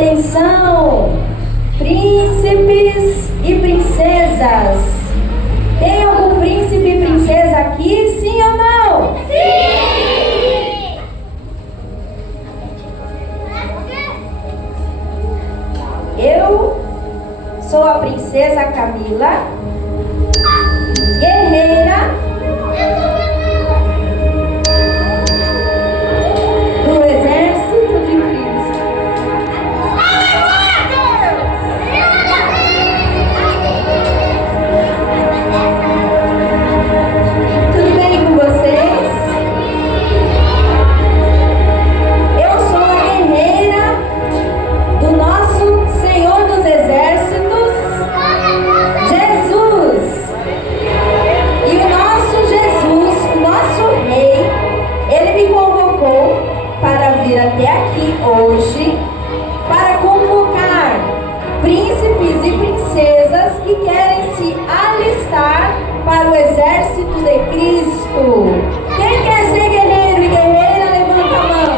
Atenção, príncipes e princesas. Tem algum príncipe e princesa aqui, sim ou não? Sim! Eu sou a princesa Camila, guerreira do Exército de Cristo. Tudo bem com vocês? Eu sou a guerreira do nosso Senhor dos Exércitos, Jesus. E o nosso Jesus, o nosso Rei, Ele me convocou para vir até aqui hoje para convocar príncipes e princesas que querem se alistar para o Exército de Cristo. Quem quer ser guerreiro e guerreira, levanta a mão.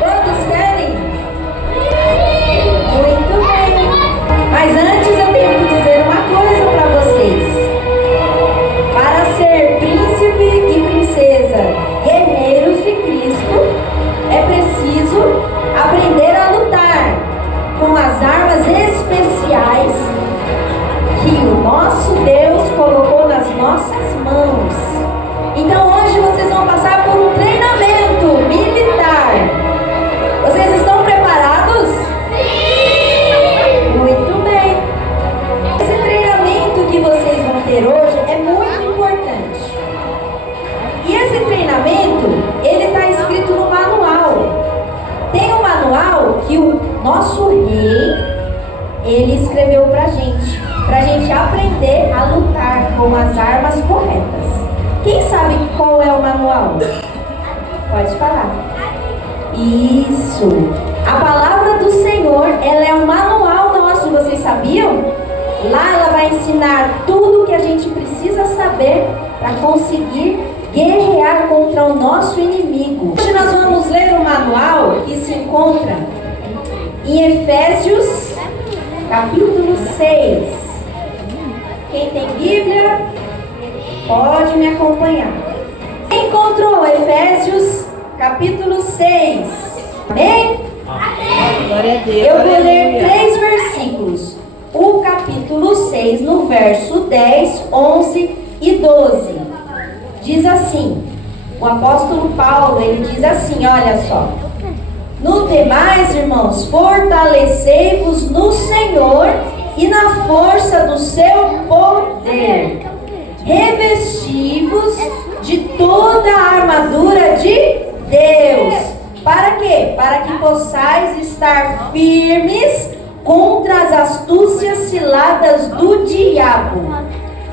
Todos querem? Muito bem. Mas antes eu tenho que dizer uma coisa para vocês. Para ser príncipe e princesa, guerreiros de Cristo, é preciso aprender a lutar com as armas especiais que o nosso Deus colocou nas nossas mãos. Então hoje vocês vão passar por um treinamento militar. Vocês estão preparados? Sim! Muito bem. Esse treinamento que vocês vão ter hoje é muito importante. E esse treinamento, ele está escrito no manual. Tem um manual que o nosso rei, ele escreveu pra gente aprender a lutar com as armas corretas. Quem sabe qual é o manual? Pode falar. Isso. A palavra do Senhor, ela é um manual nosso, vocês sabiam? Lá ela vai ensinar tudo o que a gente precisa saber para conseguir guerrear contra o nosso inimigo. Hoje nós vamos ler o manual que se encontra em Efésios, capítulo 6. Quem tem Bíblia, pode me acompanhar. Quem encontrou Efésios, capítulo 6? Amém? Glória a Deus. Eu vou ler 3 versículos. O capítulo 6, no verso 10, 11 e 12. Diz assim, o apóstolo Paulo, ele diz assim, olha só. No demais, irmãos, fortalecei-vos no Senhor e na força do seu poder. Revesti-vos de toda a armadura de Deus. Para quê? Para que possais estar firmes contra as astúcias ciladas do diabo.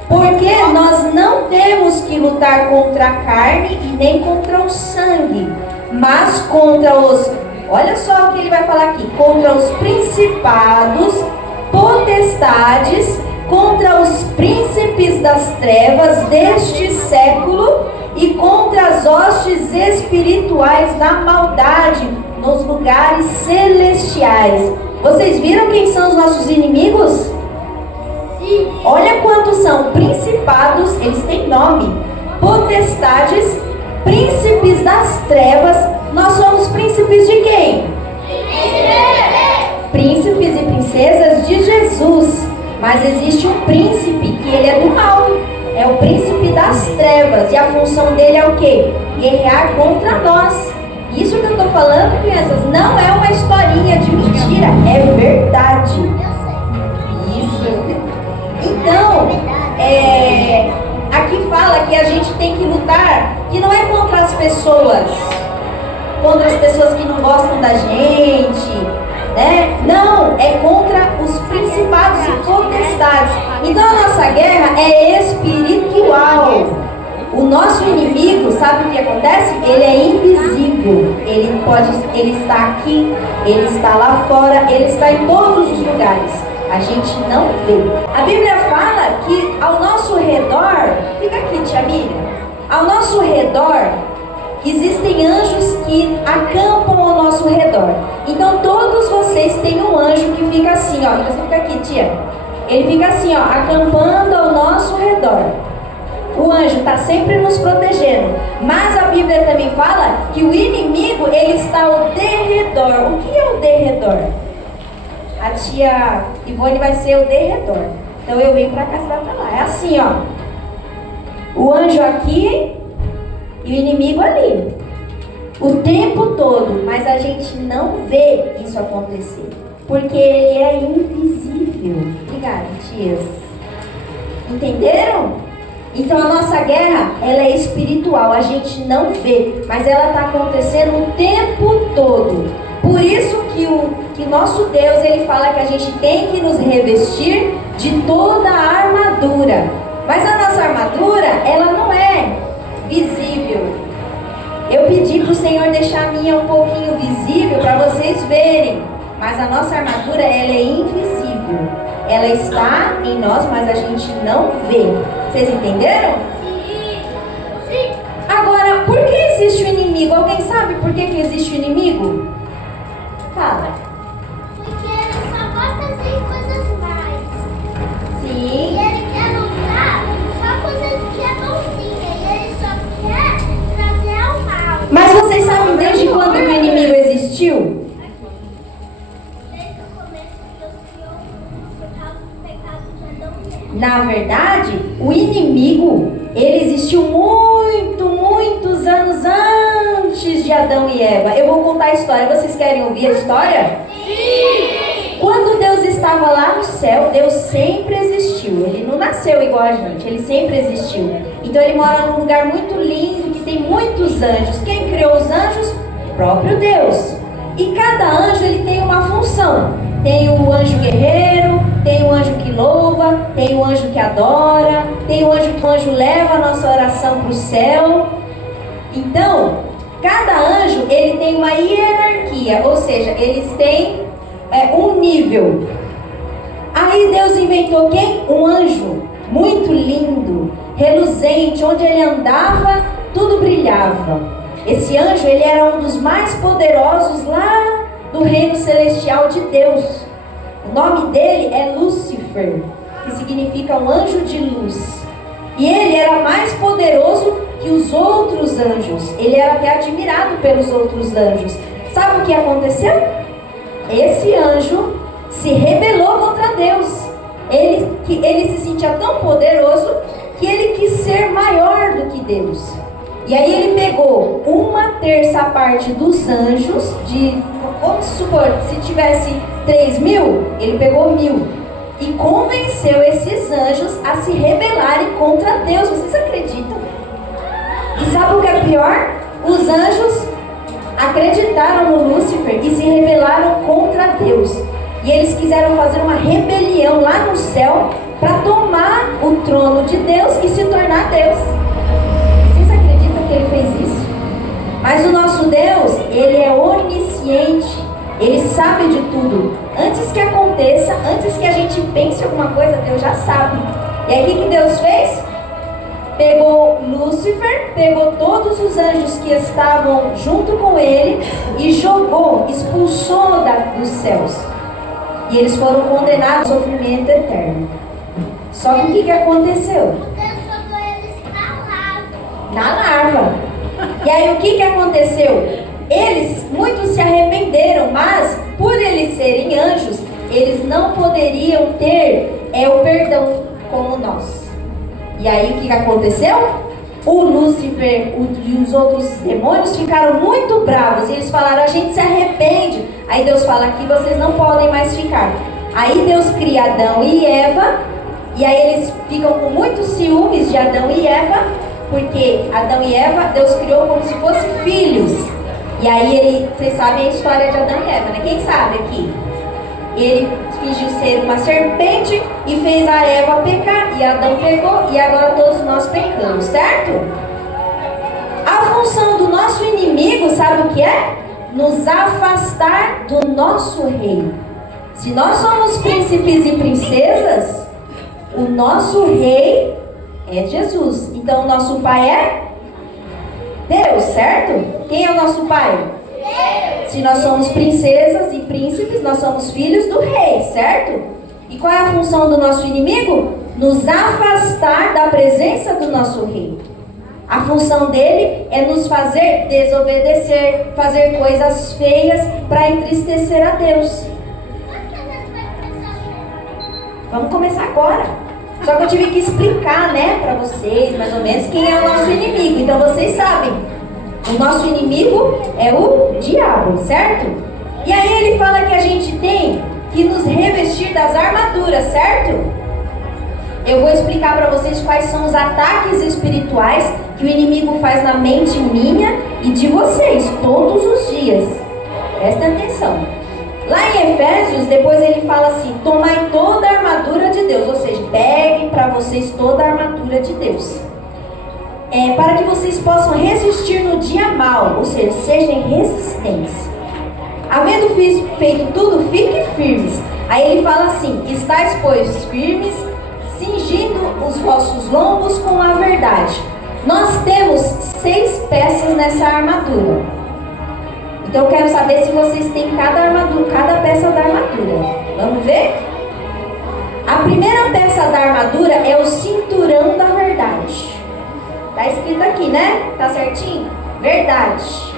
Porque nós não temos que lutar contra a carne e nem contra o sangue, mas contra os, olha só o que ele vai falar aqui, contra os principados, potestades, contra os príncipes das trevas deste século e contra as hostes espirituais da maldade nos lugares celestiais. Vocês viram quem são os nossos inimigos? Sim. Olha quantos são: principados, eles têm nome, potestades, príncipes das trevas. Nós somos príncipes de quem? Príncipes e princesas de Jesus. Mas existe um príncipe que ele é do mal, é o príncipe das trevas, e a função dele é o quê? Guerrear contra nós. Isso que eu estou falando, crianças, não é uma historinha de mentira, é verdade. Isso. Então, aqui fala que a gente tem que lutar, que não é contra as pessoas que não gostam da gente, né? Não, é contra os principados e potestades. Então a nossa guerra é espiritual. O nosso inimigo, sabe o que acontece? Ele é invisível. Ele está aqui, ele está lá fora, ele está em todos os lugares. A gente não vê. A Bíblia fala que ao nosso redor, fica aqui, tia Miriam, ao nosso redor, existem anjos que acampam ao nosso redor. Então todos vocês têm um anjo que fica assim, ó. Você fica aqui, tia. Ele fica assim, ó, acampando ao nosso redor. O anjo está sempre nos protegendo. Mas a Bíblia também fala que o inimigo, ele está ao derredor. O que é o derredor? A tia Ivone vai ser o derredor. Então eu venho para cá, você vai para lá. É assim, ó. O anjo aqui e o inimigo ali. O tempo todo. Mas a gente não vê isso acontecer. Porque ele é invisível. Obrigada, tias. Entenderam? Então a nossa guerra, ela é espiritual. A gente não vê. Mas ela está acontecendo o tempo todo. Por isso que nosso Deus, ele fala que a gente tem que nos revestir de toda a armadura. Mas a nossa armadura, ela não é visível. Eu pedi para o Senhor deixar a minha um pouquinho visível para vocês verem. Mas a nossa armadura, ela é invisível. Ela está em nós, mas a gente não vê. Vocês entenderam? Sim. Agora, por que existe o inimigo? Alguém sabe por que existe o inimigo? Fala. Porque ele só gosta de coisas mais. E Sim. ele quer lutar só coisas que é bonzinha. E ele só quer trazer ao mal. Mas vocês sabem desde quando que o inimigo existiu? Desde o começo que Deus criou por causa do pecado de Adão e Eva. Na verdade, o inimigo, ele existiu muitos anos antes de Adão e Eva. Eu vou contar a história. Vocês querem ouvir a história? Sim! Quando Deus estava lá no céu, Deus sempre existiu. Ele não nasceu igual a gente, ele sempre existiu. Então ele mora num lugar muito lindo, que tem muitos anjos. Quem criou os anjos? O próprio Deus. E cada anjo, ele tem uma função. Tem o anjo guerreiro, tem o anjo que louva, tem o anjo que adora, tem o anjo que o anjo leva a nossa oração para o céu. Então, cada anjo, ele tem uma hierarquia, ou seja, eles têm um nível. Aí Deus inventou quem? Um anjo muito lindo, reluzente, onde ele andava, tudo brilhava. Esse anjo, ele era um dos mais poderosos lá do reino celestial de Deus. O nome dele é Lúcifer, que significa um anjo de luz. E ele era mais poderoso que os outros anjos. Ele era até admirado pelos outros anjos. Sabe o que aconteceu? Esse anjo se rebelou contra Deus. Ele se sentia tão poderoso que ele quis ser maior do que Deus. E aí ele pegou 1/3 parte dos anjos, vamos supor, se tivesse 3.000, ele pegou 1.000. E convenceu esses anjos a se rebelarem contra Deus. Vocês acreditam? E sabe o que é pior? Os anjos acreditaram no Lúcifer e se rebelaram contra Deus. E eles quiseram fazer uma rebelião lá no céu para tomar o trono de Deus e se tornar Deus. Vocês acreditam que ele fez isso? Mas o nosso Deus, ele é onisciente. Ele sabe de tudo. Antes que aconteça, antes que a gente pense alguma coisa, Deus já sabe. E aí o que Deus fez? Pegou Lúcifer, pegou todos os anjos que estavam junto com ele e jogou, expulsou dos céus. E eles foram condenados ao sofrimento eterno. Só que o que aconteceu? Deus jogou eles na lava. Na lava. E aí o que aconteceu? Muitos se arrependeram, mas por eles serem anjos, eles não poderiam ter o perdão como nós. E aí o que aconteceu? O Lúcifer e os outros demônios ficaram muito bravos. E eles falaram, a gente se arrepende. Aí Deus fala, aqui vocês não podem mais ficar. Aí Deus cria Adão e Eva. E aí eles ficam com muitos ciúmes de Adão e Eva. Porque Adão e Eva, Deus criou como se fossem filhos. E aí vocês sabem a história de Adão e Eva, né? Quem sabe aqui? Ele fingiu ser uma serpente e fez a Eva pecar. E Adão pecou e agora todos nós pecamos, certo? A função do nosso inimigo, sabe o que é? Nos afastar do nosso rei. Se nós somos príncipes e princesas, o nosso rei é Jesus. Então o nosso pai é Deus, certo? Quem é o nosso pai? Deus. Se nós somos princesas e príncipes, nós somos filhos do rei, certo? E qual é a função do nosso inimigo? Nos afastar da presença do nosso rei. A função dele é nos fazer desobedecer, fazer coisas feias para entristecer a Deus. Vamos começar agora. Só que eu tive que explicar, né, para vocês, mais ou menos, quem é o nosso inimigo. Então vocês sabem, o nosso inimigo é o diabo, certo? E aí ele fala que a gente tem que nos revestir das armaduras, certo? Eu vou explicar para vocês quais são os ataques espirituais que o inimigo faz na mente minha e de vocês, todos os dias. Prestem atenção. Lá em Efésios, depois ele fala assim: tomai toda a armadura de Deus. Ou seja, peguem para vocês toda a armadura de Deus. Para que vocês possam resistir no dia mau. Ou seja, sejam resistentes. Havendo feito tudo, fiquem firmes. Aí ele fala assim: estáis, pois, firmes, cingindo os vossos lombos com a verdade. Nós temos 6 peças nessa armadura. Então eu quero saber se vocês têm cada peça da armadura. Vamos ver? A primeira peça da armadura é o cinturão da verdade. Está escrito aqui, né? Tá certinho? Verdade.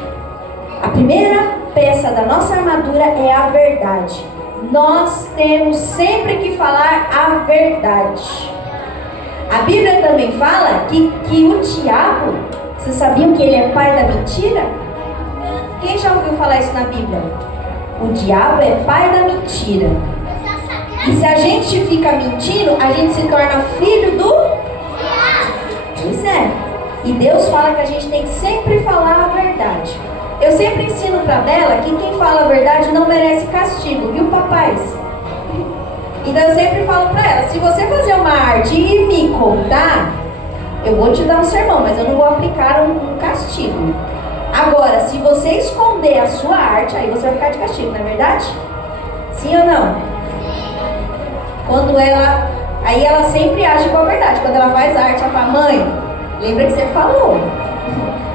A primeira peça da nossa armadura é a verdade. Nós temos sempre que falar a verdade. A Bíblia também fala que o diabo, vocês sabiam que ele é pai da mentira? Quem já ouviu falar isso na Bíblia? O diabo é pai da mentira. E se a gente fica mentindo, a gente se torna filho do diabo. Pois é. E Deus fala que a gente tem que sempre falar a verdade. Eu sempre ensino para Bela que quem fala a verdade não merece castigo, viu, papais? Então eu sempre falo para ela: se você fazer uma arte e me contar, eu vou te dar um sermão, mas eu não vou aplicar um castigo. Agora, se você esconder a sua arte, aí você vai ficar de castigo, não é verdade? Sim ou não? Quando aí ela sempre age com a verdade. Quando ela faz arte, ela fala: mãe, lembra que você falou?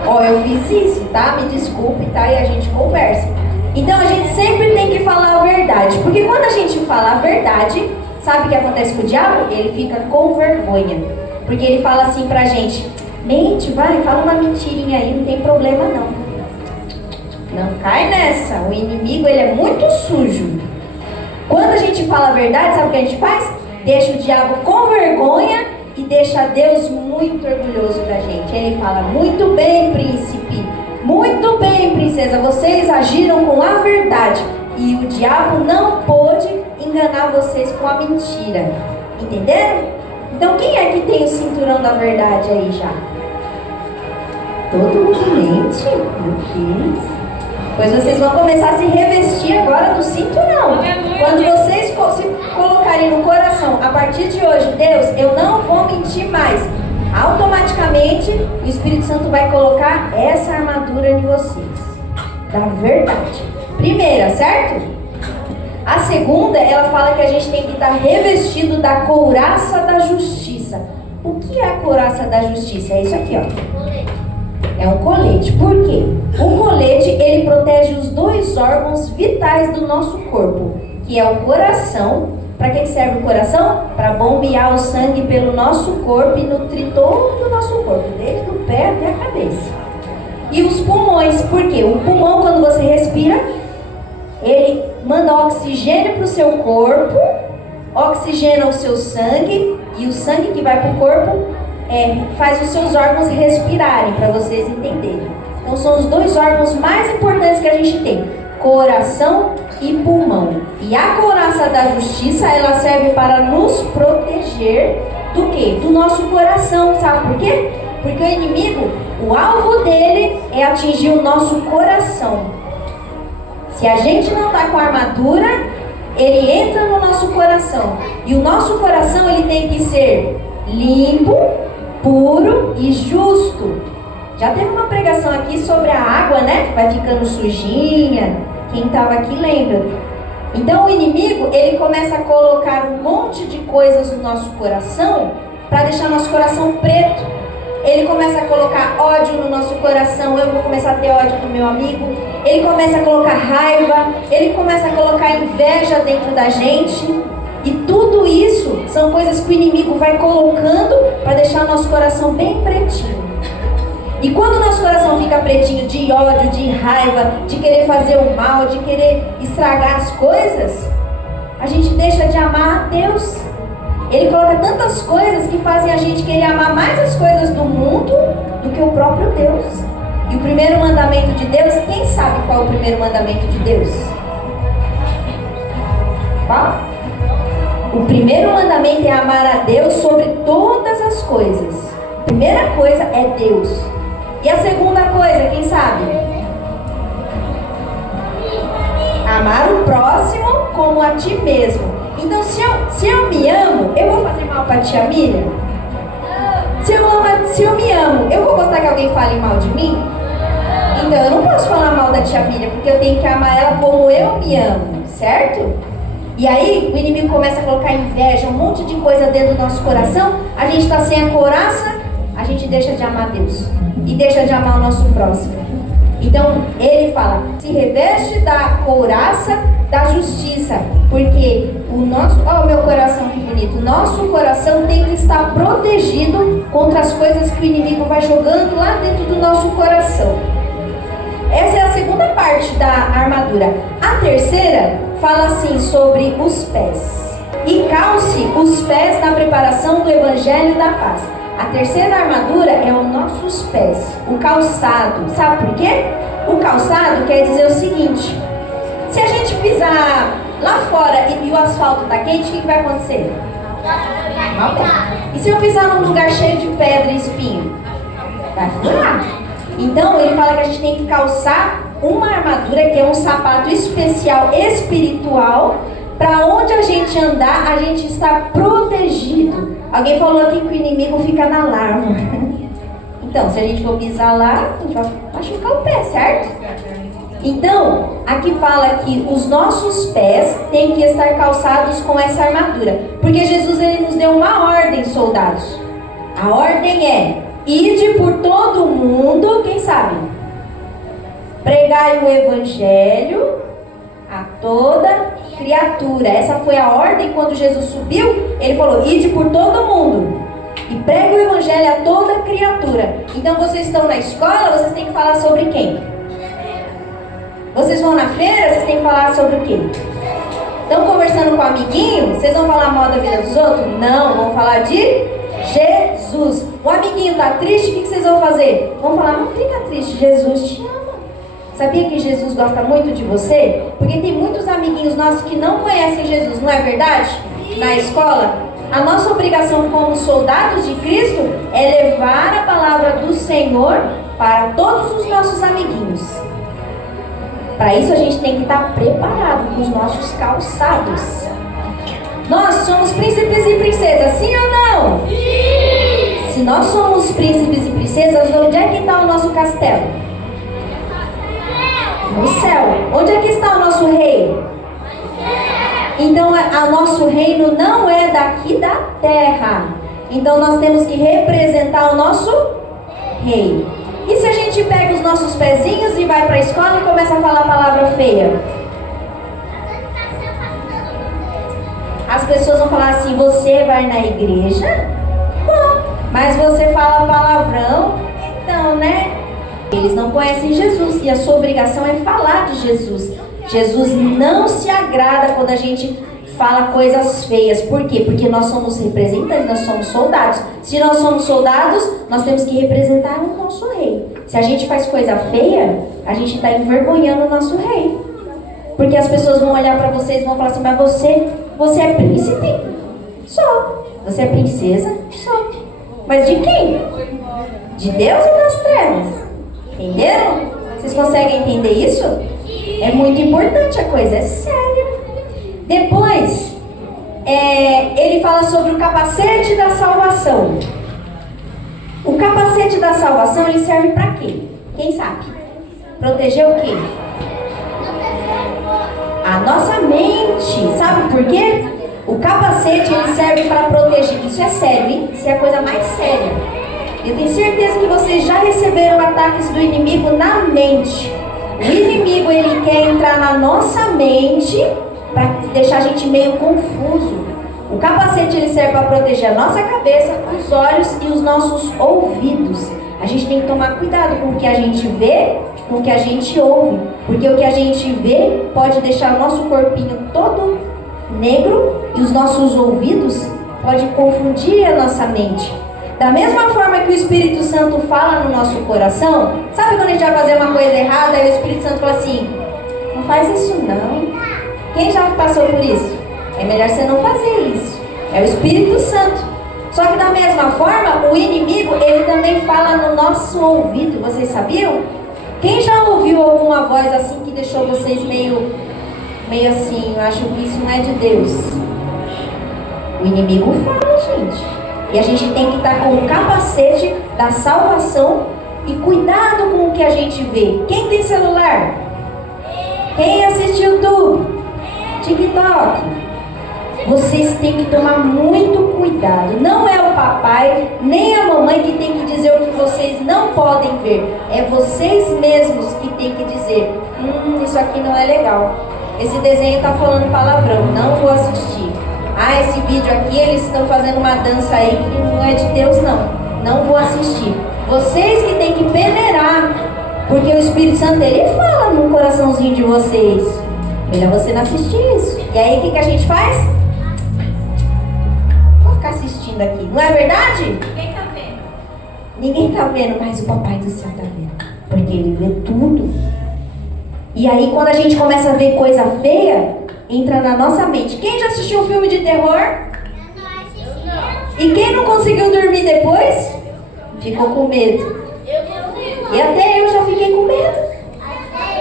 Ó, eu fiz isso, tá? Me desculpe, tá? E a gente conversa. Então a gente sempre tem que falar a verdade. Porque quando a gente fala a verdade, sabe o que acontece com o diabo? Ele fica com vergonha. Porque ele fala assim pra gente: mente, vai, fala uma mentirinha aí, não tem problema não. Não cai nessa. O inimigo, ele é muito sujo. Quando a gente fala a verdade, sabe o que a gente faz? Deixa o diabo com vergonha e deixa Deus muito orgulhoso da gente. Ele fala: muito bem, príncipe, muito bem, princesa, vocês agiram com a verdade e o diabo não pôde enganar vocês com a mentira. Entenderam? Então quem é que tem o cinturão da verdade aí já? Todo mundo mente? Meu Deus. Pois vocês vão começar a se revestir agora do cinturão. Quando vocês se colocarem no coração: a partir de hoje, Deus, eu não vou mentir mais, automaticamente o Espírito Santo vai colocar essa armadura em vocês, da verdade. Primeira, certo? A segunda, ela fala que a gente tem que estar revestido da couraça da justiça. O que é a couraça da justiça? É isso aqui, ó. É um colete. Por quê? O colete, ele protege os 2 órgãos vitais do nosso corpo, que é o coração. Para que serve o coração? Para bombear o sangue pelo nosso corpo e nutrir todo o nosso corpo, desde o pé até a cabeça. E os pulmões, por quê? O pulmão, quando você respira, ele manda oxigênio para o seu corpo, oxigena o seu sangue, e o sangue que vai para o corpo faz os seus órgãos respirarem, para vocês entenderem. Então são os 2 órgãos mais importantes que a gente tem: coração e pulmão. E a couraça da justiça, ela serve para nos proteger do quê? Do nosso coração. Sabe por quê? Porque o inimigo, o alvo dele é atingir o nosso coração. Se a gente não está com a armadura, ele entra no nosso coração. E o nosso coração, ele tem que ser limpo, puro e justo. Já teve uma pregação aqui sobre a água, né? Que vai ficando sujinha. Quem estava aqui lembra. Então o inimigo, ele começa a colocar um monte de coisas no nosso coração para deixar nosso coração preto. ele começa a colocar ódio no nosso coração, eu vou começar a ter ódio do meu amigo, ele começa a colocar raiva, ele começa a colocar inveja dentro da gente, e tudo isso são coisas que o inimigo vai colocando para deixar o nosso coração bem pretinho. E quando o nosso coração fica pretinho de ódio, de raiva, de querer fazer o mal, de querer estragar as coisas, a gente deixa de amar a Deus. Ele coloca tantas coisas que fazem a gente querer amar mais as coisas do mundo do que o próprio Deus. E o primeiro mandamento de Deus, quem sabe qual é o primeiro mandamento de Deus? Qual? O primeiro mandamento é amar a Deus sobre todas as coisas. A primeira coisa é Deus. E a segunda coisa, quem sabe? Amar o próximo como a ti mesmo. Então, se eu me amo, eu vou fazer mal para a tia Miriam? Se eu me amo, eu vou gostar que alguém fale mal de mim? Então, eu não posso falar mal da tia Miriam, porque eu tenho que amar ela como eu me amo, certo? E aí, o inimigo começa a colocar inveja, um monte de coisa dentro do nosso coração, a gente está sem a couraça, a gente deixa de amar Deus e deixa de amar o nosso próximo. Então, ele fala, se reveste da couraça da justiça, porque o nosso, ó, meu coração que bonito, nosso coração tem que estar protegido contra as coisas que o inimigo vai jogando lá dentro do nosso coração. Essa é a segunda parte da armadura. A terceira fala assim sobre os pés. E calce os pés na preparação do evangelho da paz. A terceira armadura é os nossos pés, o calçado. Sabe por quê? O calçado quer dizer o seguinte: se a gente pisar lá fora e o asfalto está quente, o que vai acontecer? E se eu pisar num lugar cheio de pedra e espinho? Vai furar. Então ele fala que a gente tem que calçar uma armadura, que é um sapato especial, espiritual, para onde a gente andar, a gente está protegido. Alguém falou aqui que o inimigo fica na larva. Então, se a gente for pisar lá, a gente vai machucar o pé, certo? Então, aqui fala que os nossos pés têm que estar calçados com essa armadura. Porque Jesus, ele nos deu uma ordem, soldados. A ordem é: ide por todo mundo, quem sabe? Pregai o evangelho a toda criatura. Essa foi a ordem quando Jesus subiu. Ele falou: ide por todo mundo e pregue o evangelho a toda criatura. Então vocês estão na escola, vocês têm que falar sobre quem? Vocês vão na feira, vocês têm que falar sobre o quê? Estão conversando com um amiguinho, vocês vão falar mal da vida dos outros? Não, vão falar de Jesus. O amiguinho está triste, o que vocês vão fazer? Vão falar: não fica triste, Jesus te ama. Sabia que Jesus gosta muito de você? Porque tem muitos amiguinhos nossos que não conhecem Jesus, não é verdade? Na escola, a nossa obrigação como soldados de Cristo é levar a palavra do Senhor para todos os nossos amiguinhos. Para isso a gente tem que estar preparado com os nossos calçados. Nós somos príncipes e princesas, sim ou não? Sim! Se nós somos príncipes e princesas, onde é que está o nosso castelo? No céu. Onde é que está o nosso rei? Então, o nosso reino não é daqui da terra. Então, nós temos que representar o nosso rei. E se a gente pega os nossos pezinhos e vai para a escola e começa a falar palavra feia? As pessoas vão falar assim: você vai na igreja? Não. Mas você fala palavrão? Então, né? Eles não conhecem Jesus e a sua obrigação é falar de Jesus. Jesus não se agrada quando a gente fala coisas feias. Por quê? Porque nós somos representantes, nós somos soldados. Se nós somos soldados, nós temos que representar o nosso rei. Se a gente faz coisa feia, a gente está envergonhando o nosso rei. Porque as pessoas vão olhar para vocês e vão falar assim: mas você é príncipe? Só. Você é princesa? Só. Mas de quem? De Deus ou das trevas? Entenderam? Vocês conseguem entender isso? É muito importante, a coisa é séria. Depois, ele fala sobre o capacete da salvação. O capacete da salvação, ele serve para quê? Quem sabe? Proteger o quê? A nossa mente. Sabe por quê? O capacete, ele serve para proteger. Isso é sério, hein? Isso é a coisa mais séria. Eu tenho certeza que vocês já receberam ataques do inimigo na mente. O inimigo, ele quer entrar na nossa mente para deixar a gente meio confuso. O capacete, ele serve para proteger a nossa cabeça, os olhos e os nossos ouvidos. A gente tem que tomar cuidado com o que a gente vê, com o que a gente ouve. Porque o que a gente vê pode deixar o nosso corpinho todo negro e os nossos ouvidos pode confundir a nossa mente. Da mesma forma que o Espírito Santo fala no nosso coração, sabe quando a gente vai fazer uma coisa errada e o Espírito Santo fala assim, não faz isso não. Quem já passou por isso? É melhor você não fazer isso. É o Espírito Santo. Só que da mesma forma, o inimigo, ele também fala no nosso ouvido. Vocês sabiam? Quem já ouviu alguma voz assim que deixou vocês meio assim, eu acho que isso não é de Deus? O inimigo fala, gente. E a gente tem que estar com o capacete da salvação e cuidado com o que a gente vê. Quem tem celular? Quem assiste YouTube? TikTok? Vocês têm que tomar muito cuidado. Não é o papai, nem a mamãe que tem que dizer o que vocês não podem ver. É vocês mesmos que tem que dizer, isso aqui não é legal. Esse desenho está falando palavrão, não vou assistir. Esse vídeo aqui, eles estão fazendo uma dança aí que não é de Deus, não vou assistir. Vocês que tem que peneirar, porque o Espírito Santo, ele fala no coraçãozinho de vocês. Melhor você não assistir isso. E aí, o que a gente faz? Vou ficar assistindo aqui, não é verdade? Ninguém tá vendo. Ninguém tá vendo, mas o Papai do Céu tá vendo. Porque ele vê tudo. E aí, quando a gente começa a ver coisa feia, entra na nossa mente. Quem já assistiu um filme de terror? Eu não assisti. E quem não conseguiu dormir depois? Ficou com medo. E até eu já fiquei com medo.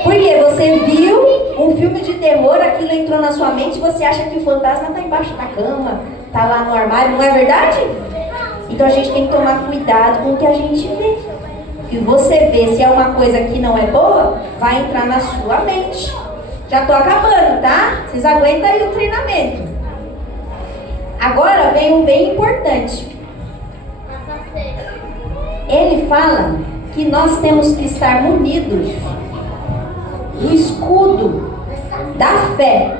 Porque você viu um filme de terror, aquilo entrou na sua mente e você acha que o fantasma está embaixo da cama, está lá no armário, não é verdade? Então a gente tem que tomar cuidado com o que a gente vê. E você vê se é uma coisa que não é boa, vai entrar na sua mente. Já tô acabando, tá? Vocês aguentam aí o treinamento. Agora vem um bem importante. Ele fala que nós temos que estar munidos do escudo da fé.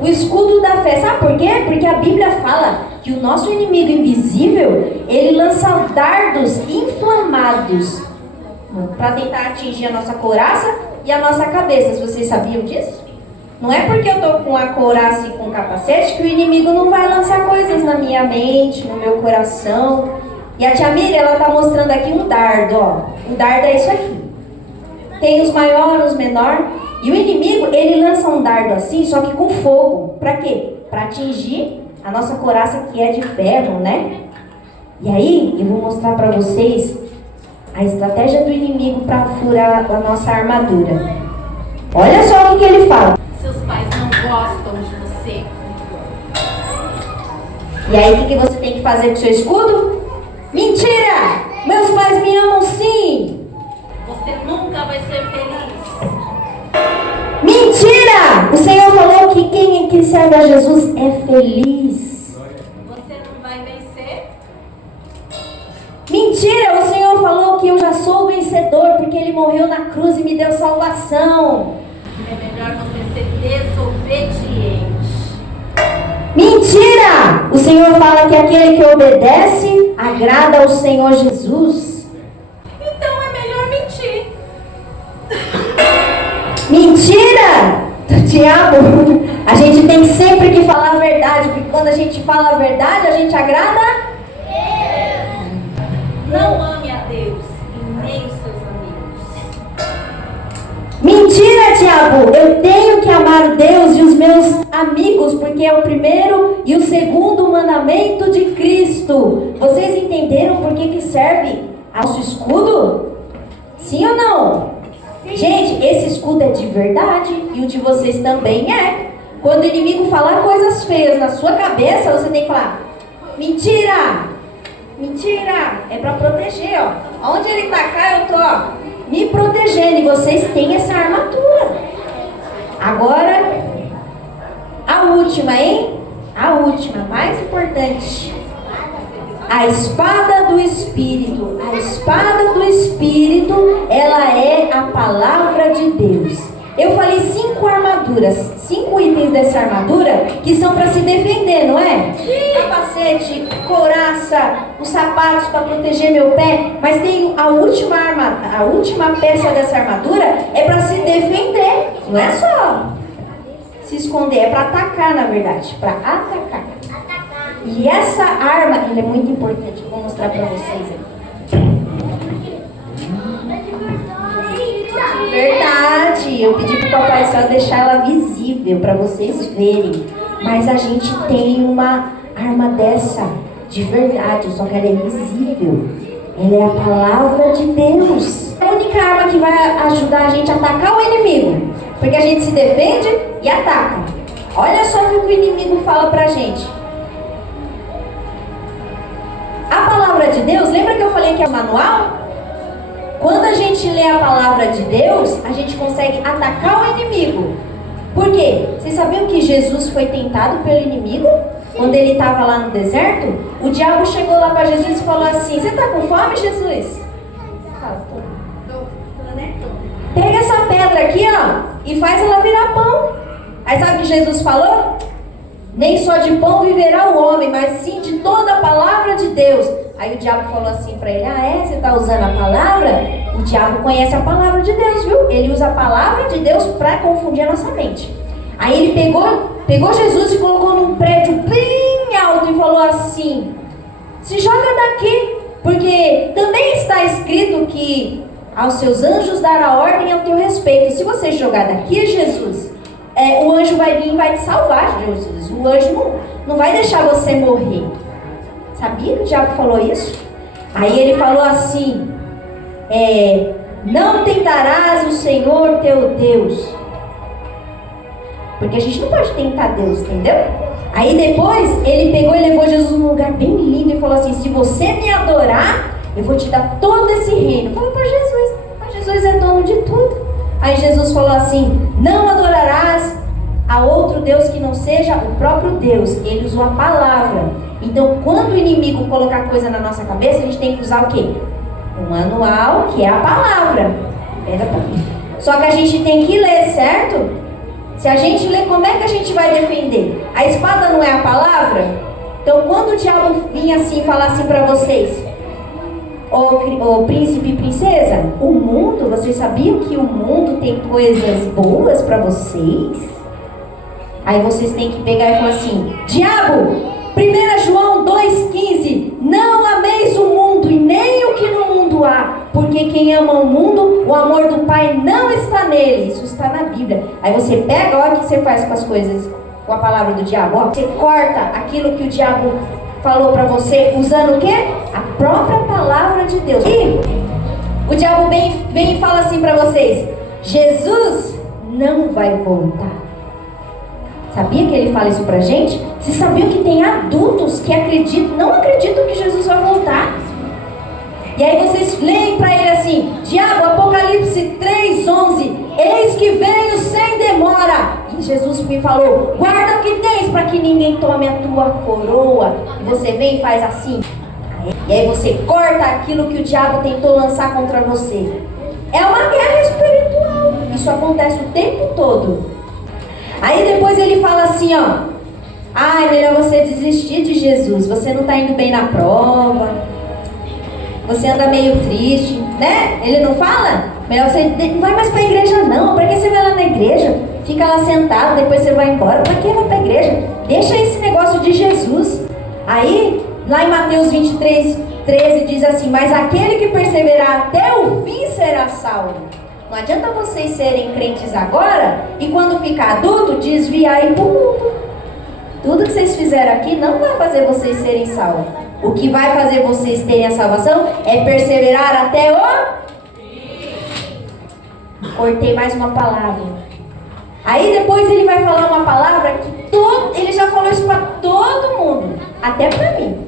O escudo da fé, sabe por quê? Porque a Bíblia fala que o nosso inimigo invisível, ele lança dardos inflamados para tentar atingir a nossa couraça e a nossa cabeça. Vocês sabiam disso? Não é porque eu tô com a couraça e com o capacete que o inimigo não vai lançar coisas na minha mente, no meu coração. E a tia Miriam, ela tá mostrando aqui um dardo, ó. O dardo é isso aqui. Tem os maiores, os menores. E o inimigo, ele lança um dardo assim, só que com fogo. Pra quê? Pra atingir a nossa couraça, que é de ferro, né? E aí, eu vou mostrar pra vocês a estratégia do inimigo para furar a nossa armadura. Olha só o que ele fala. Seus pais não gostam de você. E aí, o que você tem que fazer com o seu escudo? Mentira! Meus pais me amam sim! Você nunca vai ser feliz. Mentira! O Senhor falou que quem que serve a Jesus é feliz. Você não vai vencer. Mentira! O Senhor falou que eu já sou vencedor porque Ele morreu na cruz e me deu salvação. É melhor você ser desobediente. Mentira! O Senhor fala que aquele que obedece agrada ao Senhor Jesus. Então é melhor mentir. Mentira! Do diabo! A gente tem sempre que falar a verdade, porque quando a gente fala a verdade, a gente agrada. Não ame a Deus e nem os seus amigos. Mentira, diabo! Eu tenho que amar Deus e os meus amigos, porque é o primeiro e o segundo mandamento de Cristo. Vocês entenderam por que serve ao escudo? Sim ou não? Sim. Gente, esse escudo é de verdade e o de vocês também é. Quando o inimigo falar coisas feias na sua cabeça, você tem que falar: mentira! Mentira! É para proteger, ó. Onde ele tacar, eu tô, ó, me protegendo. E vocês têm essa armadura. Agora, a última, hein? A última, mais importante. A espada do Espírito. A espada do Espírito, ela é a palavra de Deus. Eu falei 5 armaduras, 5 itens dessa armadura que são para se defender, não é? Capacete, couraça, os sapatos para proteger meu pé. Mas tem a última arma, a última peça dessa armadura é para se defender. Não é só se esconder, é para atacar, na verdade, para atacar. E essa arma, ela é muito importante. Eu vou mostrar para vocês aqui. Verdade, eu pedi pro Papai Céu deixar ela visível para vocês verem. Mas a gente tem uma arma dessa de verdade, só que ela é visível. Ela é a palavra de Deus. É a única arma que vai ajudar a gente a atacar o inimigo, porque a gente se defende e ataca. Olha só o que o inimigo fala pra gente. A palavra de Deus, lembra que eu falei que é o manual? Quando a gente lê a palavra de Deus, a gente consegue atacar o inimigo. Por quê? Vocês sabiam que Jesus foi tentado pelo inimigo? Quando ele estava lá no deserto, o diabo chegou lá para Jesus e falou assim: você está com fome, Jesus? Pega essa pedra aqui, ó, e faz ela virar pão. Aí sabe o que Jesus falou? Nem só de pão viverá o homem, mas sim de toda a palavra de Deus. Aí o diabo falou assim para ele: ah, é? Você está usando a palavra? O diabo conhece a palavra de Deus, viu? Ele usa a palavra de Deus para confundir a nossa mente. Aí ele pegou Jesus e colocou num prédio bem alto e falou assim: se joga daqui, porque também está escrito que aos seus anjos dará ordem ao teu respeito. Se você jogar daqui, Jesus, o anjo vai vir e vai te salvar, Jesus. O anjo não vai deixar você morrer. Sabia que o diabo falou isso? Aí ele falou assim: não tentarás o Senhor teu Deus. Porque a gente não pode tentar Deus, entendeu? Aí depois ele pegou e levou Jesus num lugar bem lindo e falou assim: se você me adorar, eu vou te dar todo esse reino. Falou para Jesus, mas Jesus é dono de tudo. Aí Jesus falou assim: não adorarás a outro Deus que não seja o próprio Deus. Ele usou a palavra. Então, quando o inimigo colocar coisa na nossa cabeça, a gente tem que usar o quê? O manual, que é a palavra. Só que a gente tem que ler, certo? Se a gente ler, como é que a gente vai defender? A espada não é a palavra? Então, quando o diabo vinha assim falar assim para vocês: ô príncipe e princesa, o mundo, vocês sabiam que o mundo tem coisas boas para vocês? Aí vocês têm que pegar e falar assim: diabo, 1 João 2,15, não ameis o mundo e nem o que no mundo há, porque quem ama o mundo, o amor do Pai não está nele. Isso está na Bíblia. Aí você pega, olha o que você faz com as coisas, com a palavra do diabo. Ó, você corta aquilo que o diabo falou para você, usando o quê? A própria palavra de Deus. E o diabo vem e fala assim para vocês: Jesus não vai voltar. Sabia que ele fala isso pra gente? Vocês sabiam que tem adultos que não acreditam que Jesus vai voltar? E aí vocês leem pra ele assim: diabo, Apocalipse 3:11, eis que venho sem demora. E Jesus me falou: guarda o que tens para que ninguém tome a tua coroa. E você vem e faz assim. E aí você corta aquilo que o diabo tentou lançar contra você. É uma guerra espiritual. Isso acontece o tempo todo. Aí depois ele fala assim, ó: é melhor você desistir de Jesus. Você não está indo bem na prova. Você anda meio triste, né? Ele não fala? Melhor você não vai mais para a igreja não. Para que você vai lá na igreja? Fica lá sentado, depois você vai embora. Para que vai para a igreja? Deixa esse negócio de Jesus. Aí, lá em Mateus 23:13 diz assim: mas aquele que perseverar até o fim será salvo. Não adianta vocês serem crentes agora e quando ficar adulto desviar e ir para o mundo. Tudo que vocês fizeram aqui não vai fazer vocês serem salvos. O que vai fazer vocês terem a salvação é perseverar até o fim. Cortei mais uma palavra. Aí depois ele vai falar uma palavra que ele já falou isso para todo mundo, até para mim.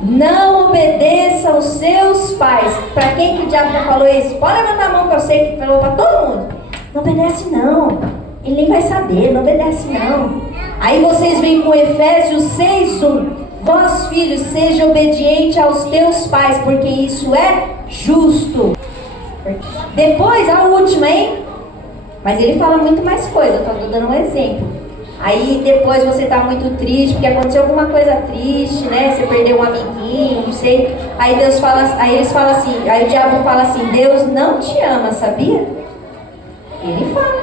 Não obedeça aos seus pais. Para quem que o diabo já falou isso? Pode levantar a mão que eu sei que falou para todo mundo. Não obedece não. Ele nem vai saber, não obedece não. Aí vocês vêm com Efésios 6:1. Vós, filhos, seja obediente aos teus pais, porque isso é justo. Depois, a última, hein? Mas ele fala muito mais coisa, tô dando um exemplo. Aí depois você tá muito triste, porque aconteceu alguma coisa triste, né? Você perdeu um amiguinho, não sei. Aí Deus fala, aí eles falam assim, aí o diabo fala assim, Deus não te ama, sabia? Ele fala.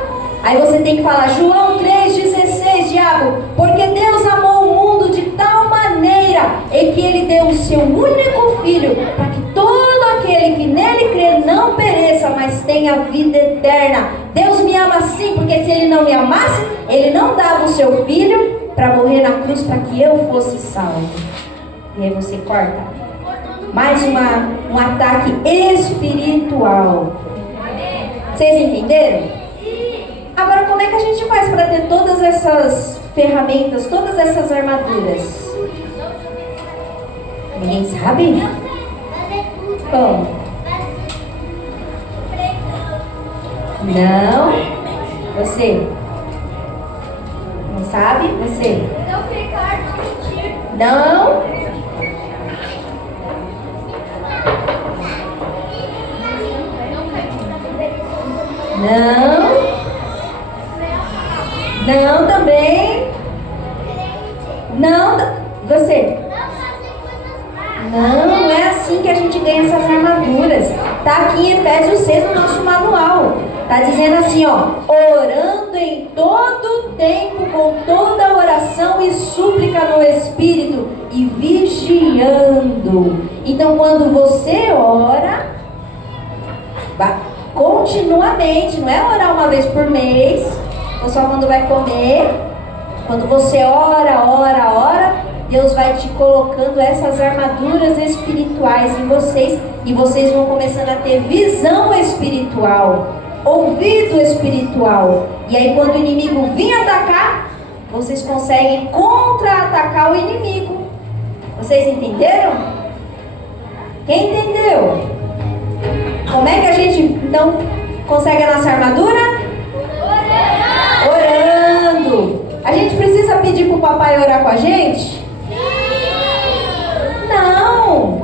Aí você tem que falar, João 3,16, diabo, porque Deus amou o mundo de tal maneira em que ele deu o seu único filho, para que todo aquele que nele crê não pereça, mas tenha vida eterna. Deus me ama sim, porque se ele não me amasse, ele não dava o seu filho para morrer na cruz para que eu fosse salvo. E aí você corta. Mais um ataque espiritual. Vocês entenderam? Agora, como é que a gente faz para ter todas essas ferramentas, todas essas armaduras? Ninguém sabe? Como? Não. Você? Não sabe? Você? Não pecar, não mentir. Não. Não. Não também. Não. Você? Não é assim que a gente ganha essas armaduras. Tá aqui em Efésios 6 no nosso manual. Tá dizendo assim, ó, orando em todo tempo com toda oração e súplica no Espírito e vigiando. Então, quando você ora, continuamente, não é orar uma vez por mês, ou só quando vai comer. Quando você ora, Deus vai te colocando essas armaduras espirituais em vocês, e vocês vão começando a ter visão espiritual, ouvido espiritual. E aí quando o inimigo vir atacar, vocês conseguem contra-atacar o inimigo. Vocês entenderam? Quem entendeu? Como é que a gente então consegue a nossa armadura? Orando. A gente precisa pedir para o papai orar com a gente? Não.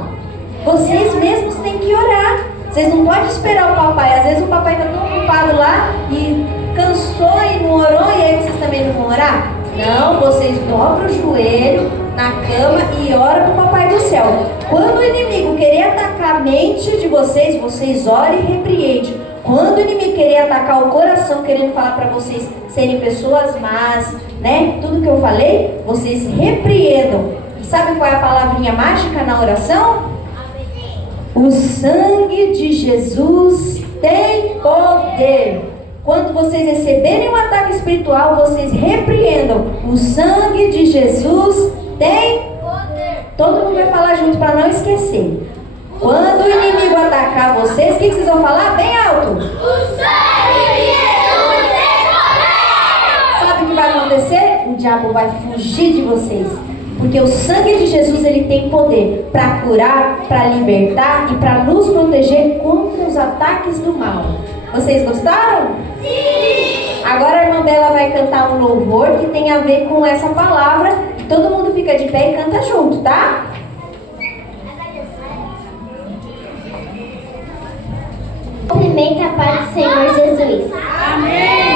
Vocês mesmos têm que orar. Vocês não podem esperar o papai. Às vezes o papai está tão ocupado lá e cansou e não orou, e aí vocês também não vão orar? Não, vocês dobram o joelho na cama e oram para o papai do céu. Quando o inimigo querer atacar a mente de vocês, vocês orem e repreendem. Quando o inimigo querer atacar o coração, querendo falar para vocês serem pessoas más, né? Tudo que eu falei, vocês repreendam. E sabe qual é a palavrinha mágica na oração? O sangue de Jesus tem poder. Quando vocês receberem um ataque espiritual, vocês repreendam. O sangue de Jesus tem poder. Todo mundo vai falar junto para não esquecer. Quando o inimigo atacar vocês, o que vocês vão falar? Bem alto. O sangue de Jesus tem poder. Sabe o que vai acontecer? O diabo vai fugir de vocês. Porque o sangue de Jesus, ele tem poder para curar, para libertar e para nos proteger contra os ataques do mal. Vocês gostaram? Sim! Agora a irmã Bela vai cantar um louvor que tem a ver com essa palavra. E todo mundo fica de pé e canta junto, tá? Cumprimenta a paz do Senhor Jesus. Amém!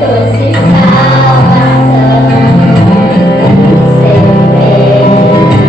Trouxe salvação, Senhor.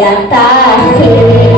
Resgatar-te.